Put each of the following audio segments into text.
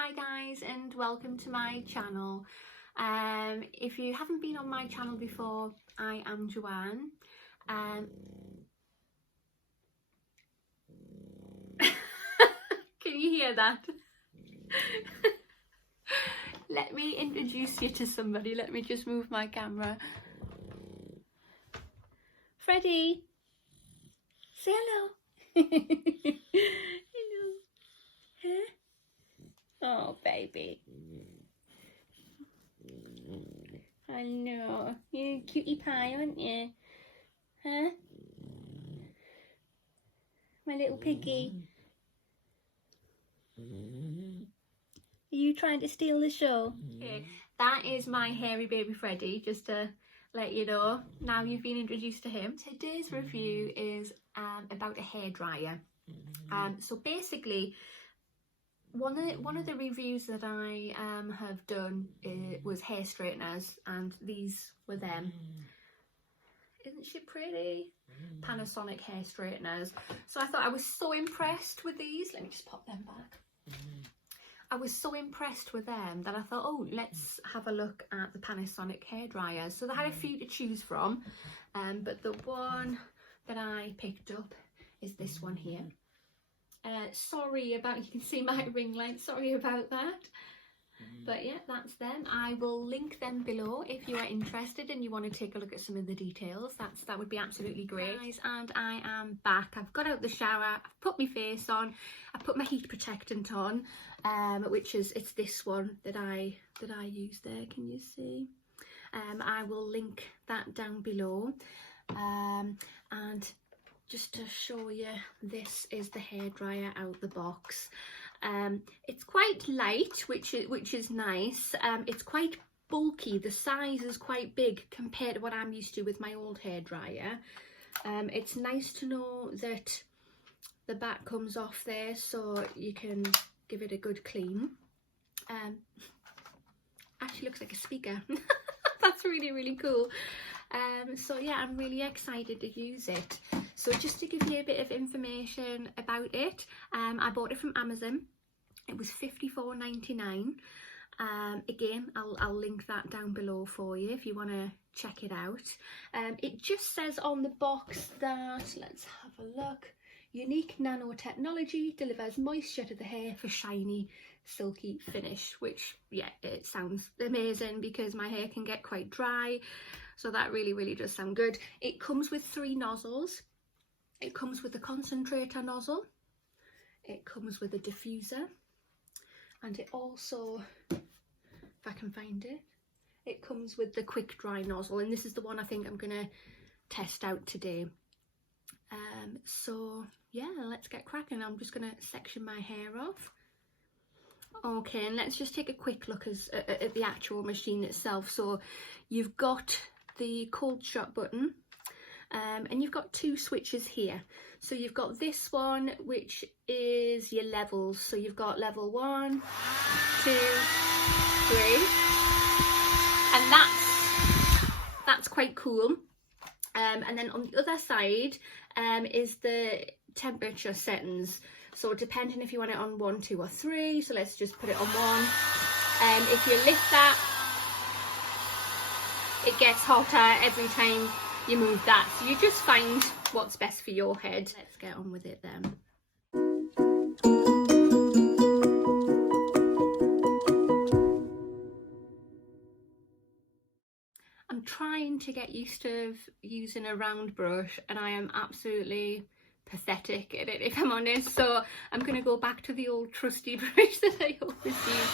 Hi guys, and welcome to my channel. If you haven't been on my channel before, I am Joanne. Can you hear that? Let me introduce you to somebody. Let me just move my camera. Freddie, say hello. Hello. Huh? Oh, baby. I know. You're a cutie pie, aren't you? Huh? My little piggy. Are you trying to steal the show? Okay, that is my hairy baby Freddie, just to let you know. Now you've been introduced to him. Today's review is about a hairdryer. So basically, one of the reviews that I have done was hair straighteners, and these were them. Isn't she pretty? Panasonic hair straighteners. So I thought I was so impressed with these. Let me just pop them back. I was so impressed with them that I thought, oh, let's have a look at the Panasonic hairdryers. So they had a few to choose from, but the one that I picked up is this one here. Sorry about, you can see my ring light, sorry about that. But yeah, that's them. I will link them below if you are interested and you want to take a look at some of the details. That would be absolutely great. Guys, and I am back. I've got out the shower, I've put my face on, I put my heat protectant on, which is, it's this one that I use there. Can you see? I will link that down below. And just to show you, this is the hairdryer out the box. It's quite light, which is nice. It's quite bulky. The size is quite big compared to what I'm used to with my old hairdryer. It's nice to know that the back comes off there, so you can give it a good clean. Actually looks like a speaker. That's really cool. So yeah, I'm really excited to use it. So just to give you a bit of information about it, I bought it from Amazon. It was $54.99. Again, I'll link that down below for you if you want to check it out. It just says on the box that, let's have a look, unique nanotechnology delivers moisture to the hair for shiny, silky finish, which, yeah, it sounds amazing because my hair can get quite dry. So that really does sound good. It comes with 3 nozzles. It comes with a concentrator nozzle. It comes with a diffuser. And it also, if I can find it, it comes with the quick dry nozzle. And this is the one I think I'm going to test out today. So yeah, let's get cracking. I'm just going to section my hair off. Okay, and let's just take a quick look at the actual machine itself. So you've got the cold shot button, and you've got 2 switches here. So you've got this one, which is your levels. So you've got level 1, 2, 3, and that's quite cool. And then on the other side is the temperature settings. So depending if you want it on 1, 2 or 3, so let's just put it on 1. If you lift that, it gets hotter every time you move that. So you just find what's best for your head. Let's get on with it then. I'm trying to get used to using a round brush, and I am absolutely pathetic at it, if I'm honest. So I'm going to go back to the old trusty brush that I always use.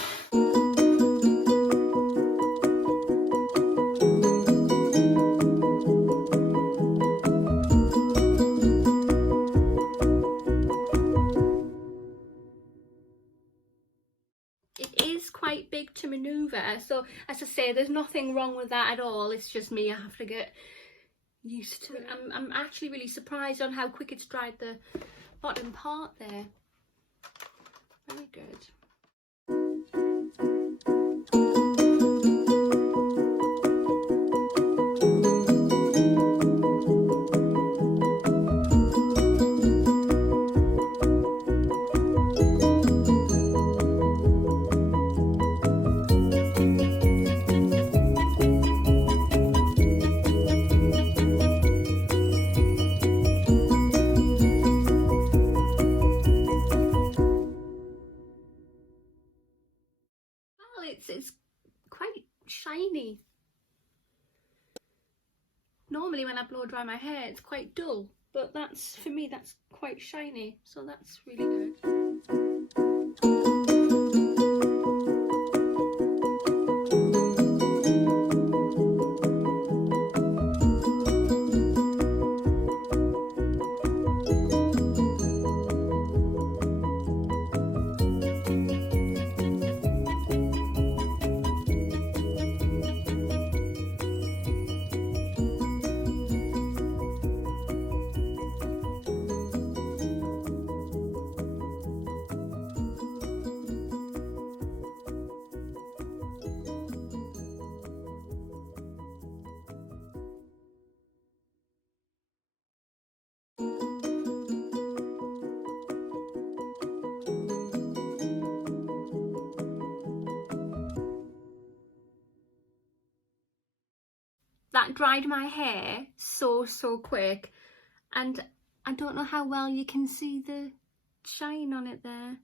Quite big to maneuver, so as I say, there's nothing wrong with that at all. It's just me, I have to get used to it. I'm actually really surprised on how quick it's dried the bottom part there. Very good. it's quite shiny. Normally when I blow dry my hair it's quite dull, but that's, for me, that's quite shiny, so that's really good. That dried my hair so quick, and I don't know how well you can see the shine on it there.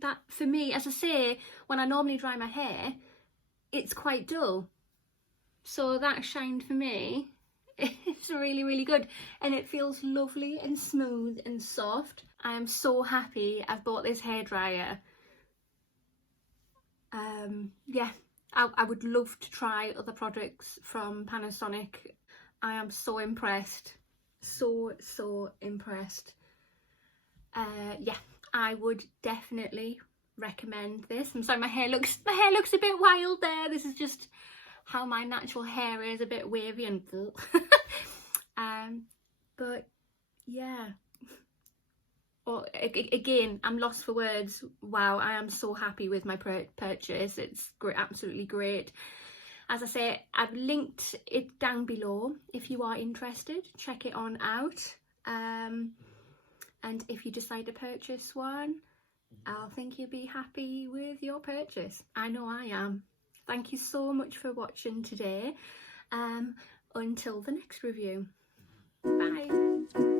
That, for me, as I say, when I normally dry my hair, it's quite dull. So that shine for me, it's really good, and it feels lovely and smooth and soft. I am so happy I've bought this hairdryer. Yeah. I would love to try other products from Panasonic. I am so impressed. So impressed. Yeah, I would definitely recommend this. I'm sorry, my hair looks a bit wild there. This is just how my natural hair is, a bit wavy and but yeah. Oh, again, I'm lost for words. Wow, I am so happy with my purchase. It's great, absolutely great. As I say, I've linked it down below if you are interested. Check it on out. And if you decide to purchase one, I think you'll be happy with your purchase. I know I am. Thank you so much for watching today. Until the next review. Bye.